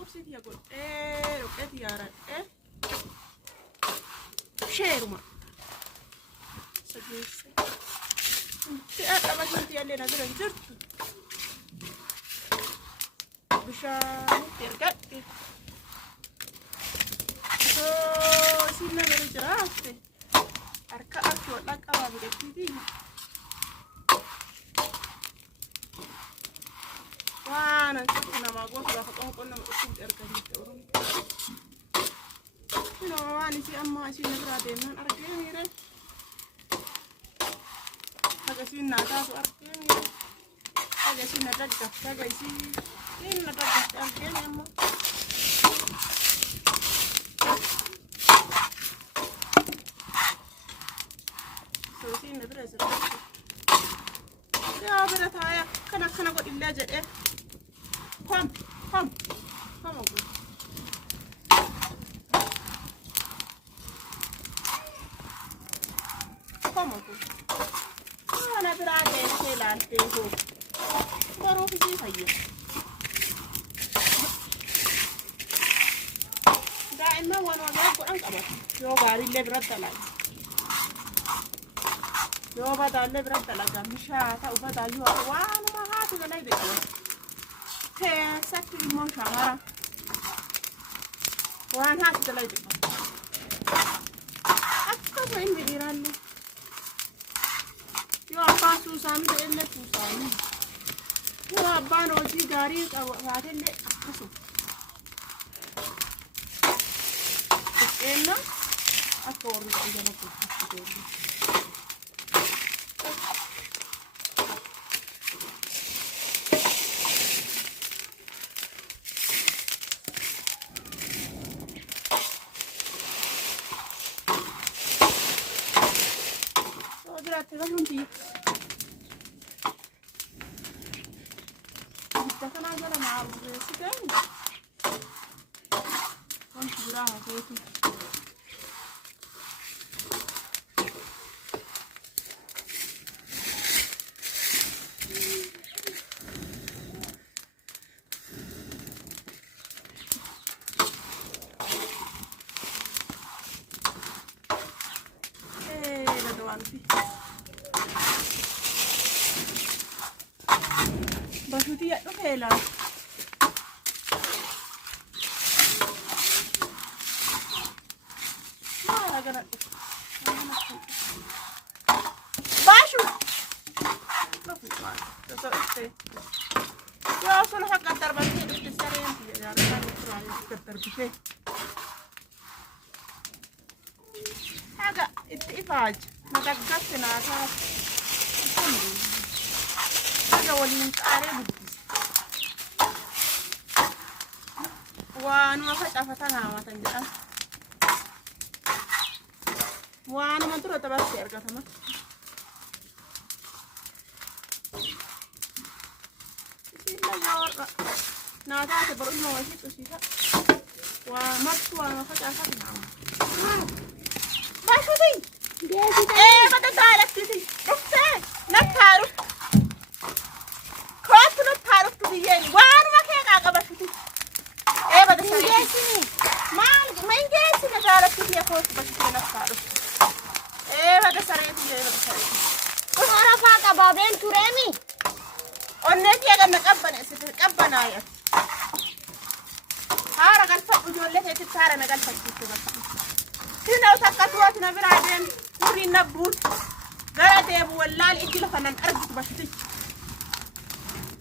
kursi dia god roket yara sheruma sagese ti ada macam ti alle na bilang jurtu bishan tergat so sina bere jeraste arka arki wala kawa bere tidi وانا كنا ما قلت له خطوه قلنا مقصود اركب الدورون شنو واني سي اما شي نقرا من اركيني ري حاجه سي ناتاسو اركيني حاجه سي نتاجا حاجه سي ان نتاجا اركيني اما سو سي ندرس يا برتايا كنا قد الا جد هم أقول أنا برادة سيلان تيهو بروح شيء هيا دائما وانا أقول أنك أبغى يو باري اللي برد لاي يو بدأ اللي برد لاي مشاة وبدأ يو وانا ما هاتي لاي بيقول سكتي مو شغالة وأنا هاتي لاي بيقول أكتب عندي إيران يو أبا سوسامي بإلا سوسامي يو أبا نوجي غاري وعدي اللي أكسو إلا أكور إذا ما كنت تغني دخل عجلة مع السكين كنت براها فوتي لا دوان فيه بشوتي يا دوكيلا ما أقدر باشو ما في ما تسوي يا أصل حق التربة كده تسرين يا رجال تراي التربة حاجة إفاج ما تقص ناسا حاجة ولين قارب وأنا ما فتحتها ما تنجح وأنا ما ترى تبصر كمان نادات برضو ما وشيت وشيتها ومرت وأنا فتحتها ما شو ذي إيه بدأ تعرف تدي رفته نتعرف كويس نتعرف تديني وأنا ما كان عقبة شو ذي إيه بدأ تعرف ما ينجسني نتعرف تدي كويس بس نتعرف إيه بدأ سريتي إيه بدأ سريتي أنا فاكر بابين ترامي ونتي أنا نقبنا يا هارا قلت وجولة تتسارع نقلت كيف هنا وتكتوات نبرادين وري نبوت قرأت والله الإجل فنان أرجع بشتي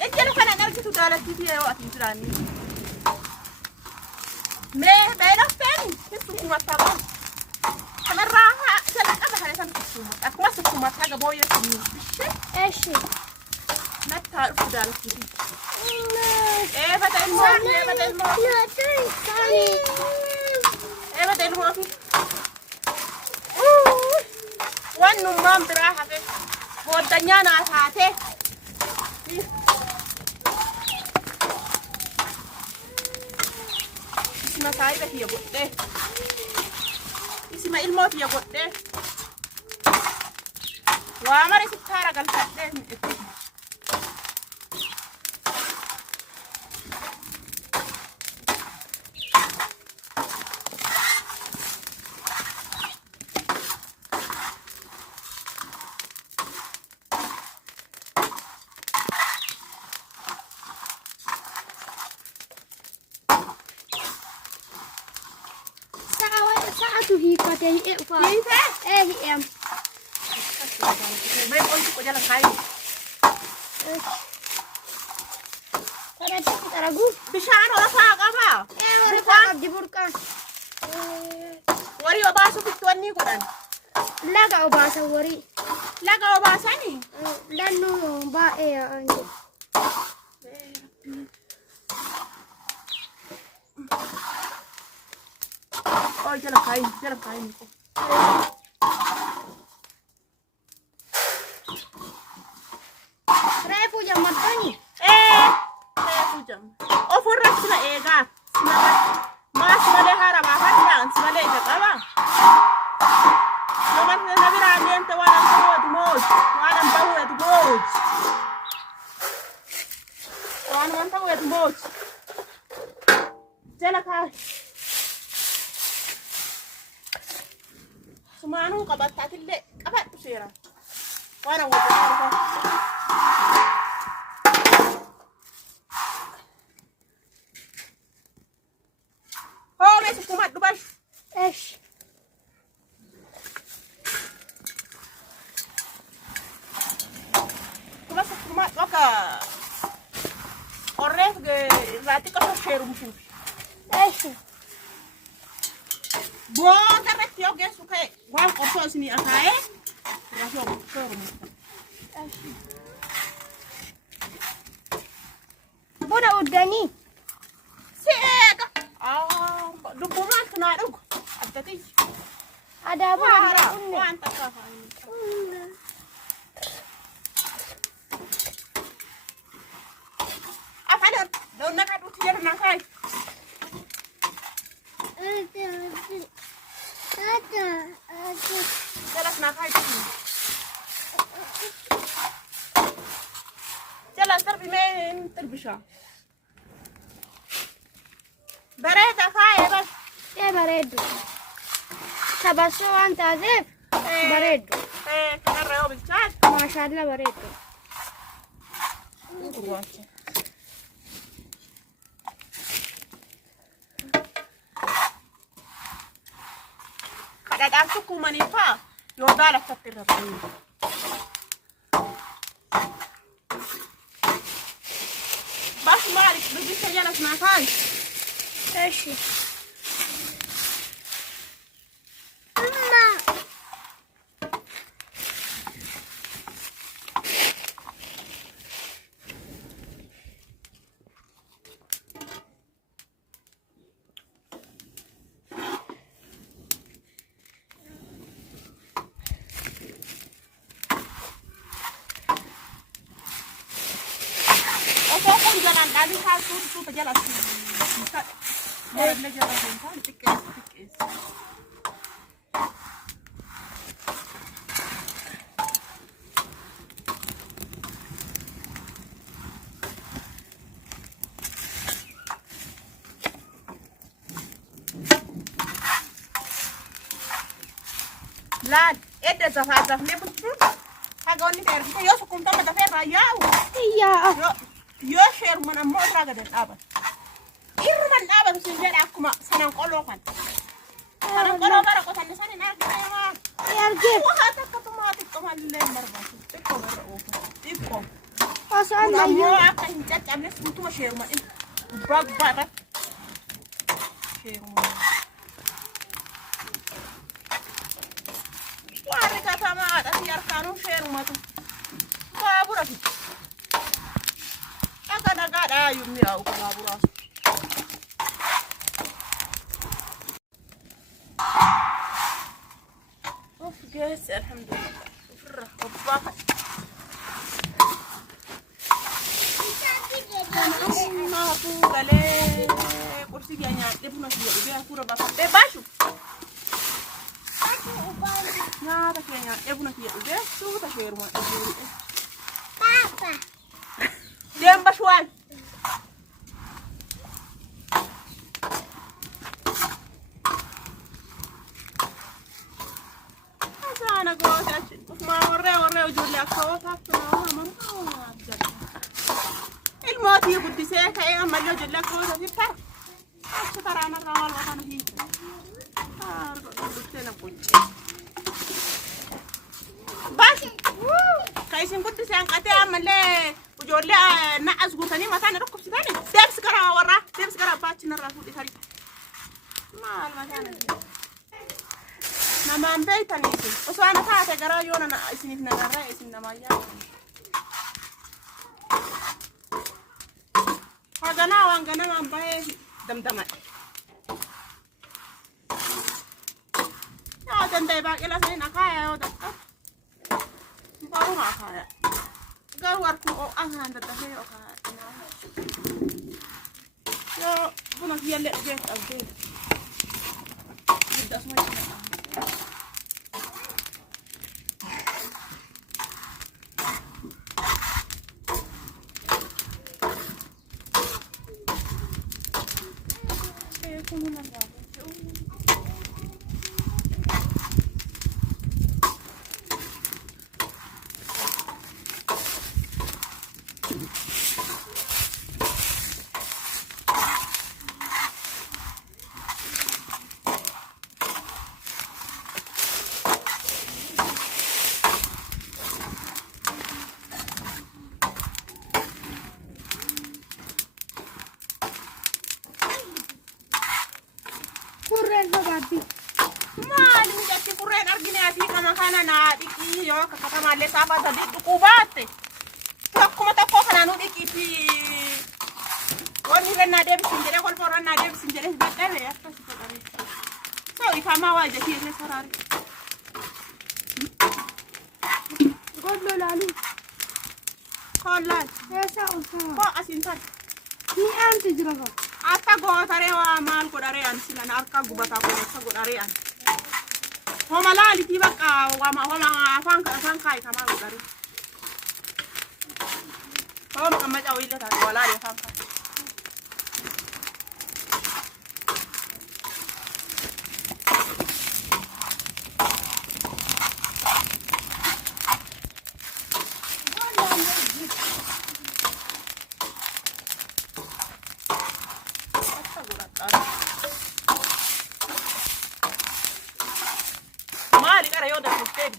إجل فنان أرجع تدارك فيها وقت يجراني ما بينك فين تسوق تابع مرة سلك أبغى هذا تسوق أكمل سوق حاجة بويا تسوق إيش نتعرف تدارك فيها إيه بدأ الموت إيه بدأ الموت إيه بدأ الموت وانو مام براها في ودنيا ناساته اسمها سايبة هي قطة اسمها الموت هي قطة وامر ستارة قلتها tu hikate fa. Em. Baik untuk kau jalan kaya. Taragu. Bishaan orang faham apa? Orang faham di burkan. Wari obasu fituan ni koran. Laga obasa wari. Laga obasa ni. Lanu ba anji. Oh jalan kaya ni ko. Refu jam matani. Refu jam. Oh furra sila ega. Mas male harama hatan male jaba. Naman na nabira ambiente walang bawat moj. Walang bawat moj. Walang bawat moj. Jalan kaya. Sumanu kabat tatile kabat tusira. Walang wala. Oh, may sukumat Dubai. Esh. Kuma sukumat waka. Orre ge rati ka sherum shu. Esh. Bo tarat yo ge suke. Wan ko so sini akae. Raso sherum. Esh. Boda udani. Sega. Dukungan kena dug. Abdati. Ada apa? Wan ta ka. Afana, do na ka du tiyer na kai. Jalan na kai. Jalan terbimen terbisha. Bereta kai bas. Baredo. Tabasso antaze. Baredo. Kena reo binchat. Mashallah baredo. Kada dan suku manifa. Yo dala tatirra tayi. Bas malik bisa jalan makan. Esh. Mama. Aku jalan tadi satu jalan sini. Jalan jalan tiket. Lad, ede zafazaf ne butu. Haga oni ter yo sukum tama da fer rayaw. Iya. Yo sher mana mo raga da aba. Irman aba su jeda kuma sanan kolo kan. Sanan kolo bara ko tan sanin na ga ma. Yarge. Wa hata ka tuma ta malle marba. Tikko bara o. Tikko. Asan Mo mayu. akan jet amne tuma sher ma in. Bag bara. Sher ma. Wari kata ma ada tiar kanu sheru matu. Kabura ki. Aga daga da yumi au kabura. Of guys, alhamdulillah. Firra kabaka. Ma tu gale kursi ganya ibnu ki ya kura ba. Be bashu. Nah, tak kayaknya, ya bukan dia udah, tuh tak kayak rumah itu. Papa. Dia mbasuan. Asa anak gue, mau orang jual aku, tak tahu, mama ilmu dia budi saya kayak amal jual aku, tapi par, aku tak anak rawal, apa nih? بس كايسين كنت سانقتي عمله وجولي نعس قوتني ما كان ركب سداني دبس كرا ورا دبس كرا باتشنا الرسول يخري ما المكان نما بيتني بس انا فاتت كرا يونا اسني في نغرا اسني ما يا هذا وانغنا ما باي دمدم يا دندي باقي لا سين اكايا ودا baru akaya gawar ko angan da tahe o ka yo buna yelle get abde das mai como na kureen argineetii kana kana naadhikii yoo kakata maallee saafaa sadii dhukkuu baatte akkuma tokkoo kanaan dhiqiifi wanni rannaa deebisin jedhee kolfoo rannaa deebisin jedhee dadhabe akkasi godhame soo ifaamaa waa ija kiyee keessa raari godlo laalu kollaal keessa ulfaa koo asiin tari ni aanti jira koo akka gootaree waa maal godharee an silan harka gubataa kun akka godharee an homa lali ti baka homa afan kai kama godare homa kama jawi ile ta wala ya afan kai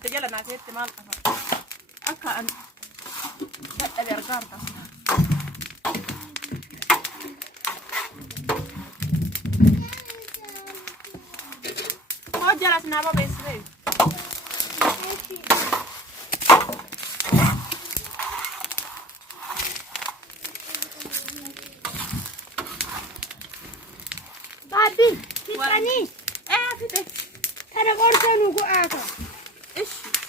تجلى ناسيت مال أكا أن أبي أرجع هو جلس نابا بيسري بابي كيفاني فيتي أنا قرصة نوكو آكا إيش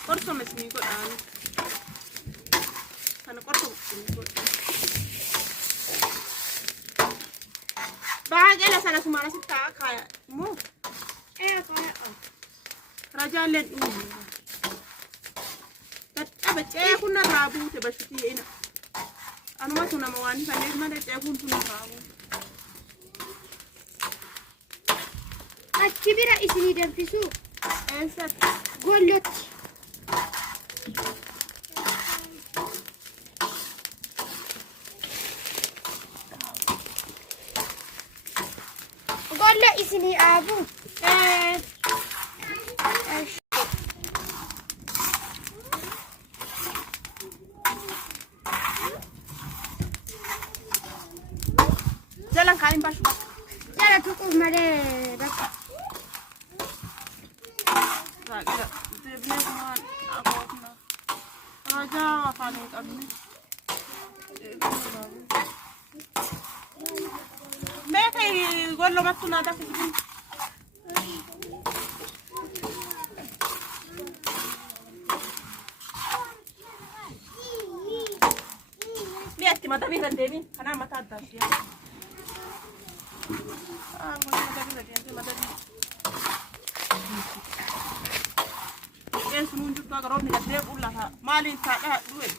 قرصة مسمي قول أنا قرصة مسمي قول بعد إلا سنة سمانة ستة كايا مو كايا رجال لين تتابع كنا رابو تبشتي هنا أنا ما كنا مواني فنيك ما تتابعون كنا رابو الكبيرة إسني دنفسو أنسى قولت قول له إسني أبو jalan kain pas jalan cukup mare bak raja wafani kabni mereka gollo mattu nada kisi lihat mata bidan devi karena mata atas ya mata bidan mata Yes, nunjuk tu agar orang ni dia ulah malin tak duit.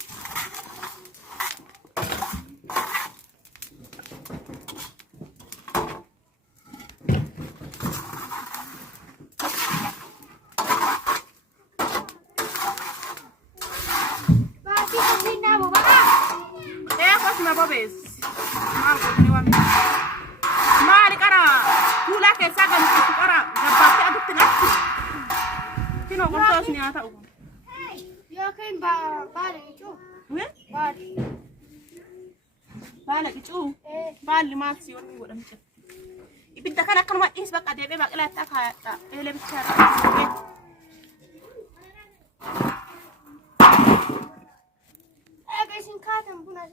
Bagi pembina buat apa? Apa sih nak bes? Mal kau ni wami. Mal kara, pula kesah kan tu kara. Dapat aduk nyaata uuma. Yookiin baala qicuu. Baala qicuu. Baalli maal si yoon godhamu jira. Ibidda kana akkanuma dhiis bakka deebee baqilaatti akka haadha eelee bichaa Egaa isin kaatan buna